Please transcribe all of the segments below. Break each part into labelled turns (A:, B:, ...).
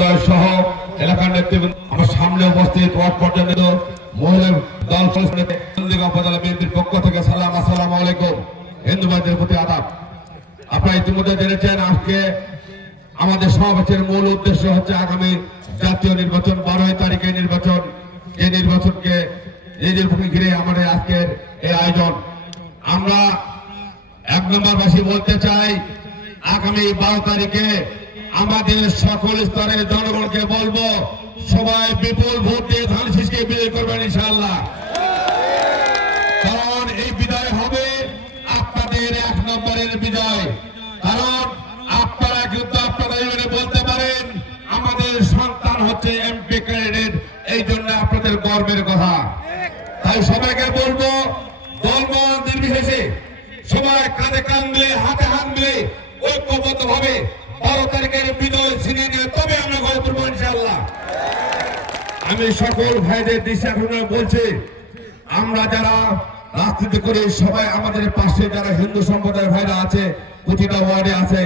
A: মহোদয় সহ এলাকার নেতৃবৃন্দ আমার সামনে উপস্থিত ওয়ার্ড পর্যন্ত মহিলা দল উপজেলা বিএনপির পক্ষ থেকে সালাম, আসসালামু আলাইকুম। হিন্দু প্রতি আদাব। আপনারা ইতিমধ্যে জেনেছেন, আজকে আমাদের সমাবেশের মূল উদ্দেশ্য হচ্ছে আগামী জাতীয় নির্বাচন, বারোই তারিখে নির্বাচন। যে নির্বাচনকে এই নির্বাচন ঘিরে আমাদের আজকের এই আয়োজন। আমরা এক নম্বরবাসী বলতে চাই, আগামী বারো তারিখে আমাদের সকল স্তরের জনগণকে বলব, সবাই বিপুল ভোট দিয়ে ধান শীষকে বিজয় করবেন ইনশাআল্লাহ। কারণ এই বিজয় হবে আপনাদের এক নম্বরের বিজয়। কারণ আপনারা কিন্তু আপনারা বলতে পারেন, আমাদের সন্তান হচ্ছে এমপি ক্যান্ডিডেট, এই জন্য আপনাদের গর্বের কথা। তাই সবাইকে বলব দলমত নির্বিশেষে সবাই কাঁধে কান মিলে, হাতে হাত মিলে ভাবে তারিখের বিজয় ছিনিয়ে নিয়ে তবে আমরা গড়ে তুলবো ইনশাআল্লাহ। আমি সকল ভাইদের দৃষ্টি আকর্ষণ বলছি, আমরা যারা রাজনীতি করি, সবাই আমাদের পাশে যারা হিন্দু সম্প্রদায়ের ভাইরা আছে, প্রতিটা ওয়ার্ডে আছে,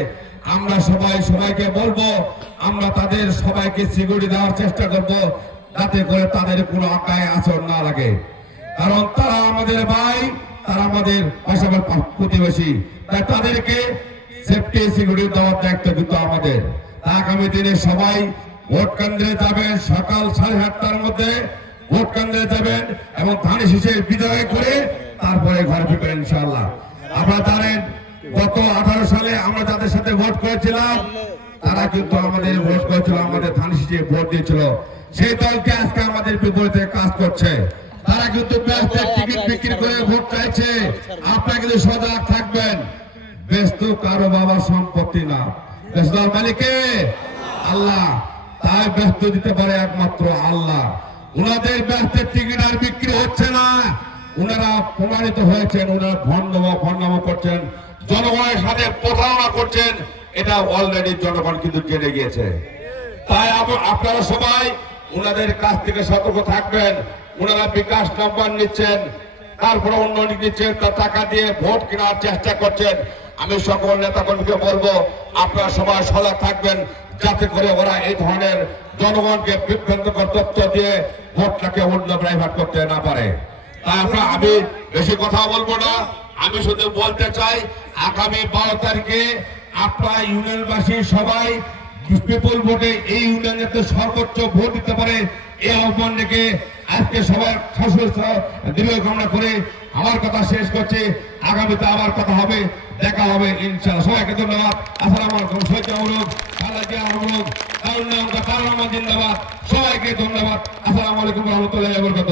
A: আমরা সবাই সবাইকে বলব, আমরা তাদের সবাইকে সিকিউরিটি দেওয়ার চেষ্টা করব, যাতে করে তাদের কোনো আকায় আচরণ না লাগে। কারণ তারা আমাদের ভাই, তারা আমাদের পাশাপাশি প্রতিবেশী। তাই তাদেরকে সেফটি সাথে ভোট করেছিলাম, তারা কিন্তু আমাদের ভোট করেছিল, আমাদের ভোট দিয়েছিল। সেই দলকে আজকে আমাদের বিপরীতে কাজ করছে। তারা কিন্তু টিকিট বিক্রি করে ভোট চাইছে। আপনারা কিন্তু সজাগ থাকবেন। ব্যস্ত কারও বাবার সম্পত্তি না। ব্যস্ত মালিকে, আল্লাহ তাই ব্যস্ত দিতে পারে একমাত্র আল্লাহ। ওনাদের ব্যস্তের টিকিট আর বিক্রি হচ্ছে না। ওনারা প্রমাণিত হয়েছেন উনারা ভণ্ডম ভণ্ডম করছেন, জনগণের সাথে প্রতারণা করছেন। এটা অলরেডি জনগণ কিন্তু জেনে গিয়েছে। তাই আপনারা সবাই ওনাদের কাছ থেকে সতর্ক থাকবেন। ওনারা বিকাশ নাম্বার নিচ্ছেন। তারপরে নিচ্ছেন তার টাকা দিয়ে ভোট কেনার চেষ্টা করছেন। আমি সকল নেতা কর্মীকে বলব, আপনারা সবাই সজাগ থাকবেন, যাতে করে ওরা এই ধরনের জনগণকে বিভ্রান্তকর তথ্য দিয়ে ভোটটাকে অন্য ড্রাইভার করতে না পারে। তাই আপনারা আমি বেশি কথা বলব না, আমি শুধু বলতে চাই, আগামী বারো তারিখে আপনার ইউনিয়নবাসী সবাই বিপুল ভোটে এই ইউনিয়নের সর্বোচ্চ ভোট দিতে পারে, এই আহ্বান রেখে আজকে সবার দীর্ঘ কামনা করে আমার কথা শেষ করছে। আগামীতে আবার কথা হবে, দেখা হবে, ইনশাআল্লাহ। সবাইকে ধন্যবাদ। আসসালামু আলাইকুম। সৈয়দ অনুরোধ খালাজিয়া অনুরোধ কারণ নাম কারণ জিন্দাবাদ। সবাইকে ধন্যবাদ। আসসালামু আলাইকুম রহমতুল্লাহ বরকত